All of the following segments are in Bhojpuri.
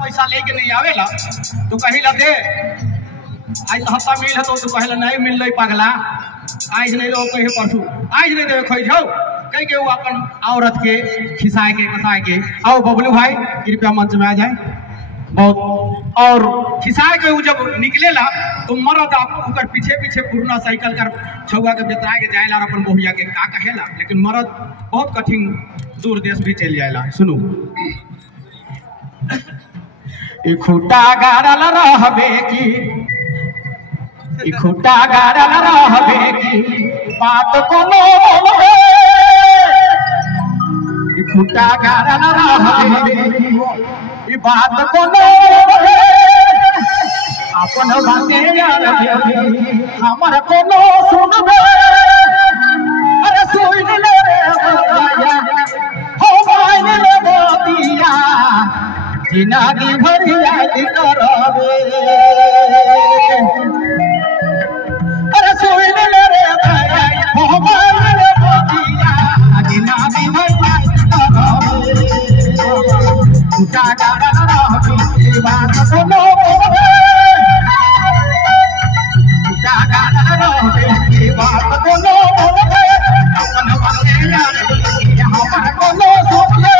पैसा लेके नहीं आवेला तो कहिला दे आज हफ्ता मिल तो कहला नहीं मिल रही पगला आज नहीं रहो कहे परसों आज नहीं दे खोई जाओ कह के वो अपन औरत के खिसाए के कसाए के आओ बबलू भाई कृपया मंच में आ जाए बहुत और खिसाए के वो जब निकलेला तो मरद आप पीछे पीछे पुरना साइकिल कर छुआ के बेताए के जाएला अपन बहुया के का कहेला लेकिन मरद बहुत कठिन दूर देश भी चल जाएला। सुनो खुटा गाड़ल रहबे की खुटा गाड़ल रहबे की बात कोनो बोलबे खुटा गाड़ल रहबे की बात कोनो बोलबे अपन बाते यार हमर कोनो सुनबे अरे सुन ले रे बतिया हो मायने ले बतिया जिंदगी भर याद करबे अरे सुन ले रे बतिया हो मायने ले बतिया जिंदगी भर याद करबे खुटा गाड़ा रहबे बात कोनो बोलबे खुटा गाड़ा रहबे बात कोनो बोलबे अपन बाते यार हमर कोनो सुनबे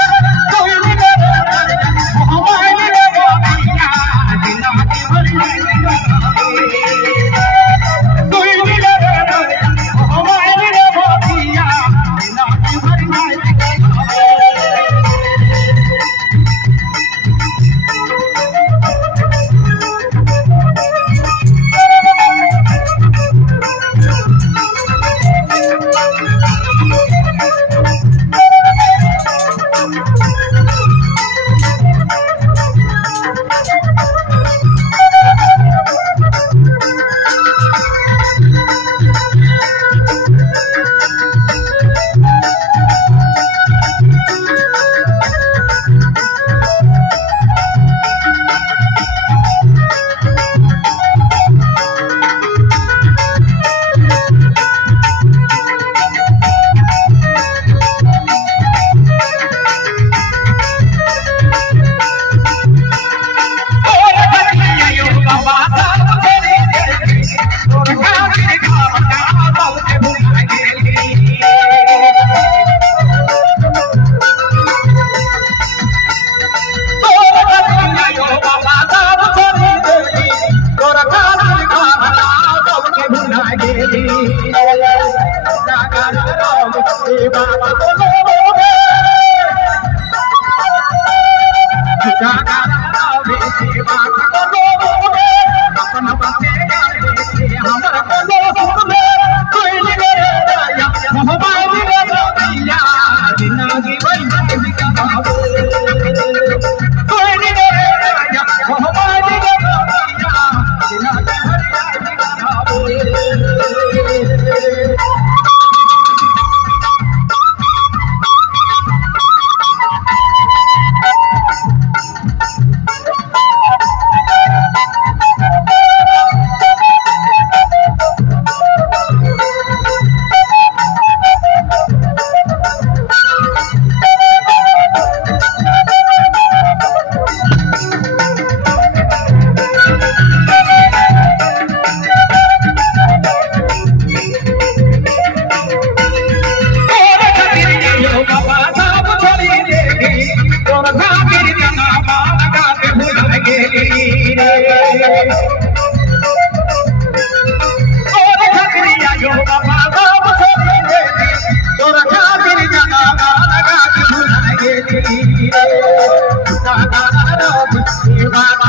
Bye.